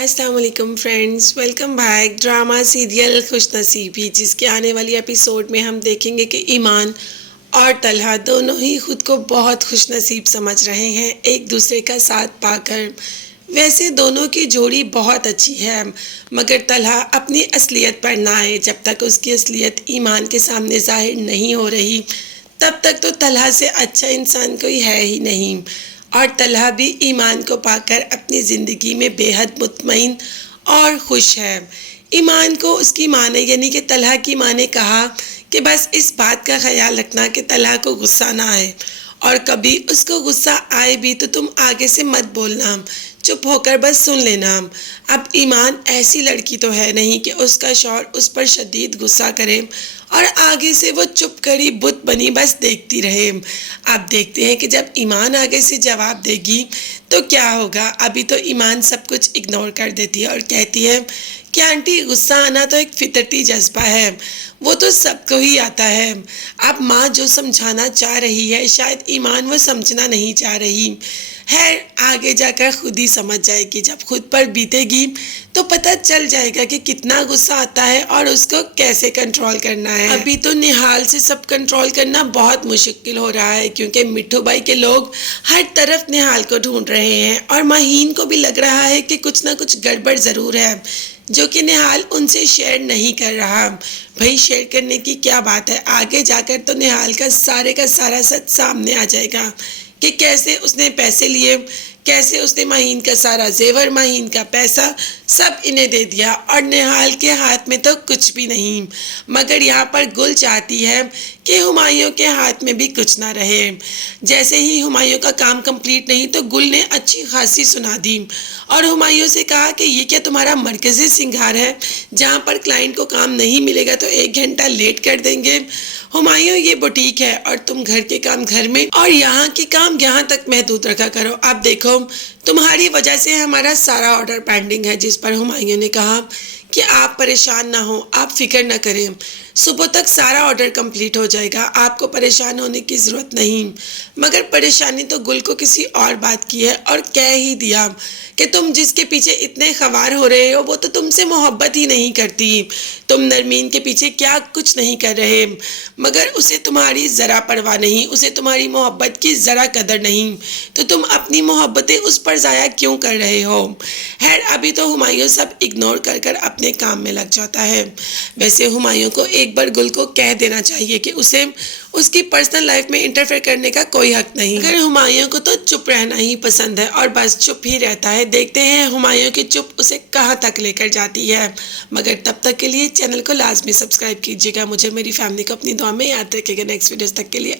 السلام علیکم friends, welcome back. Drama serial خوش نصیبی، جس کے آنے والی ایپیسوڈ میں ہم دیکھیں گے کہ ایمان اور طلحہ دونوں ہی خود کو بہت خوش نصیب سمجھ رہے ہیں ایک دوسرے کا ساتھ پا کر۔ ویسے دونوں کی جوڑی بہت اچھی ہے، مگر طلحہ اپنی اصلیت پر نہ آئے۔ جب تک اس کی اصلیت ایمان کے سامنے ظاہر نہیں ہو رہی، تب تک تو طلحہ سے اچھا انسان کوئی ہے ہی نہیں۔ اور طلحہ بھی ایمان کو پا کر اپنی زندگی میں بے حد مطمئن اور خوش ہے۔ ایمان کو اس کی ماں نے یعنی کہ طلحہ کی ماں نے کہا کہ بس اس بات کا خیال رکھنا کہ طلحہ کو غصہ نہ آئے، اور کبھی اس کو غصہ آئے بھی تو تم آگے سے مت بولنا، چپ ہو کر بس سن لینا۔ اب ایمان ایسی لڑکی تو ہے نہیں کہ اس کا شوہر اس پر شدید غصہ کرے اور آگے سے وہ چپ کری بت بنی بس دیکھتی رہے۔ اب دیکھتے ہیں کہ جب ایمان آگے سے جواب دے گی تو کیا ہوگا۔ ابھی تو ایمان سب کچھ اگنور کر دیتی ہے اور کہتی ہے کہ آنٹی، غصہ آنا تو ایک فطرتی جذبہ ہے، وہ تو سب کو ہی آتا ہے۔ اب ماں جو سمجھانا چاہ رہی ہے شاید ایمان وہ سمجھنا نہیں چاہ رہی ہے، آگے جا کر خود ہی سمجھ جائے گی۔ جب خود پر بیتے گی تو پتہ چل جائے گا کہ کتنا غصہ آتا ہے اور اس کو کیسے کنٹرول کرنا ہے۔ ابھی تو نہال سے سب کنٹرول کرنا بہت مشکل ہو رہا ہے، کیونکہ مٹھو بھائی کے لوگ ہر طرف نہال کو ڈھونڈ رہے ہیں، اور مہین کو بھی لگ رہا ہے کہ کچھ نہ کچھ گڑبڑ ضرور ہے، جو کہ نہال ان سے شیئر نہیں کر رہا۔ بھائی شیئر کرنے کی کیا بات ہے، آگے جا کر تو نہال کا سارا سچ سامنے آ جائے گا کہ کیسے اس نے پیسے لیے، کیسے اس نے مہین کا سارا زیور، مہین کا پیسہ سب انہیں دے دیا، اور نہال کے ہاتھ میں تو کچھ بھی نہیں۔ مگر یہاں پر گل چاہتی ہے کہ ہمایوں کے ہاتھ میں بھی کچھ نہ رہے۔ جیسے ہی ہمایوں کا کام کمپلیٹ نہیں تو گل نے اچھی خاصی سنا دی اور ہمایوں سے کہا کہ یہ کیا تمہارا مرکزی سنگھار ہے، جہاں پر کلائنٹ کو کام نہیں ملے گا تو 1 گھنٹہ لیٹ کر دیں گے۔ ہمایوں، یہ بوٹیک ہے اور تم گھر کے کام گھر میں اور یہاں کے کام یہاں تک محدود رکھا کرو۔ اب دیکھو تمہاری وجہ سے ہمارا سارا آرڈر پینڈنگ ہے۔ جس پر ہمایوں نے کہا کہ آپ پریشان نہ ہوں، آپ فکر نہ کریں، صبح تک سارا آرڈر کمپلیٹ ہو جائے گا، آپ کو پریشان ہونے کی ضرورت نہیں۔ مگر پریشانی تو گل کو کسی اور بات کی ہے، اور کہہ ہی دیا کہ تم جس کے پیچھے اتنے خوار ہو رہے ہو وہ تو تم سے محبت ہی نہیں کرتی، تم نرمین کے پیچھے کیا کچھ نہیں کر رہے، مگر اسے تمہاری ذرا پرواہ نہیں، اسے تمہاری محبت کی ذرا قدر نہیں، تو تم اپنی محبتیں اس پر ضائع کیوں کر رہے ہو۔ خیر ابھی تو ہمایوں سب اگنور کر کر اپنے کام میں لگ جاتا ہے۔ ویسے ہمایوں کو ایک بار گل کو کہہ دینا چاہیے کہ اسے اس کی پرسنل لائف میں انٹرفیئر کرنے کا کوئی حق نہیں، مگر ہمایوں کو تو چپ رہنا ہی پسند ہے اور بس چپ ہی رہتا ہے۔ دیکھتے ہیں ہمایوں کی چپ اسے کہاں تک لے کر جاتی ہے۔ مگر تب تک کے لیے چینل کو لازمی سبسکرائب کیجیے گا، مجھے میری فیملی کو اپنی دعا میں یاد رکھے گا۔ نیکسٹ ویڈیوز تک کے لیے